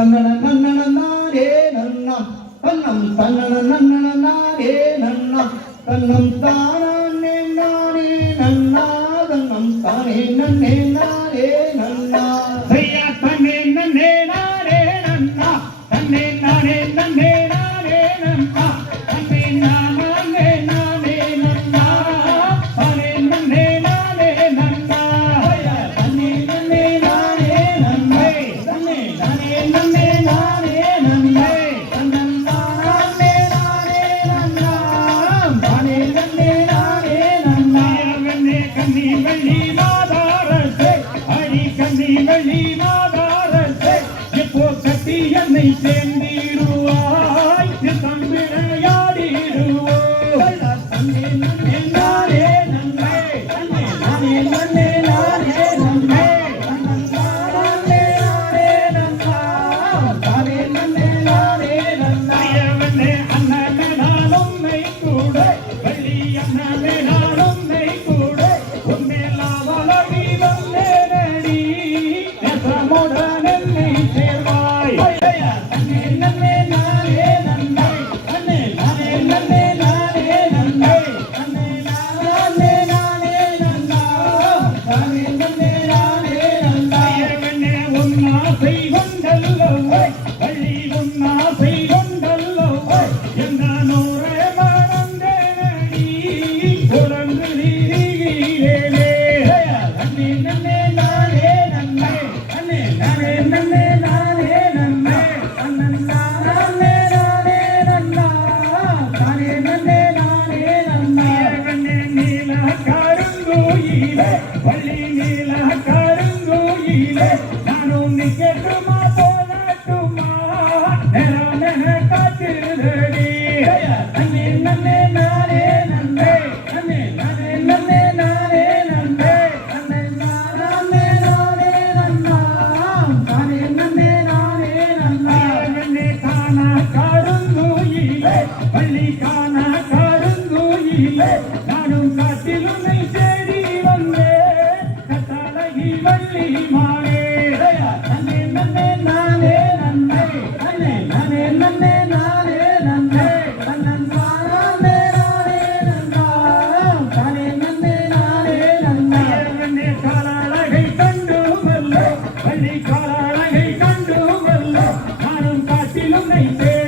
தன்னன நன்னன நானே நன்னாம் தன்னம் தன்னன நன்னன நானே நன்னாம் தன்னம் தானே நானே நன்னா தன்னம் தானே நன்னே நானே நன்னா ஐயா தன்னே நன்னே நானே நன்னா தன்னே நானே நன்னே நானே நன்னா தன்னே நானே நானே நன்னா தானே நன்னே நானே நன்னா ஐயா தன்னே நன்னே நானே நன்னா தன்னே நானே நன்னே நானே நன்னா தன்னம் தானே நானே நன்னா தானே நன்னே நானே நன்னா கண்ணே கண்ணி வெள்ளி மாதாரத்தை அடி கண்ணி வெள்ளி மாதாரத்தை இப்போ கட்டி என்னை சேர்ந்திடுவாய் தம்பிழையாடிடுவோம் தன்னே நன்னே நானே நன்னா தன்னே நானே நன்னே நானே நன்னா தன்னம் தானே நானே நன்னா தானே நன்னே நானே நன்னா ஐயவனே அண்ணனே நானும் மெய் கூட வெள்ளி அண்ணனே நானும் மெய் கூட உன்மேலாம் வளவி வந்தேனடி நேசமுடன் என்னை சேர்வாய் ஐயா தன்னே நன்னே நானே நன்னா தன்னே நானே நன்னே நானே நன்னா தன்னே நானே நானே நன்னா தானே நன்னே நானே நன்னா ஐயவனே உன் ஆசை கொண்டல்லோ வள்ளி உன் ஆசை கொண்டல்லோ என்ன நூறே மறந்தேனடி உறங்கு நீரிலே ஐயா தன்னே நன்னே நானே நன்னா தன்னே நானே நன்னே நானே நன்னா தன்னன் நானே நானே நன்னா தானே நன்னே நானே நன்னா ஐயவனே நீல கருங்கோயிலே வள்ளி நீல கருங்கோயிலே நானும் நிக்கட்டுமா போகட்டுமா நேரம் காத்திருந்தடி ஐயா தன்னே நன்னே நானே நன்னே தன்னே நானே நன்னே நானே நன்னே தன்னன் நானே நானே நன்னா தானே நன்னே நானே நன்னா ஐயவனே காண கருங்கோயிலே வள்ளி காண கருங்கோயிலே நானும் காட்டில் உன்னை தேடி வந்தேன் கட்டழகி வள்ளி மாலே ஐயா தன்னே நன்னே நானே நன்னே தன்னே நானே நன்னே நானே நன்னே தன்னன் நானே நானே நன்னா தானே நன்னே நானே நன்னா ஐயவனே காலழகை கண்டு வல்ல வள்ளி காலழகை கண்டு வல்ல நானும் காட்டில் உன்னை தேடி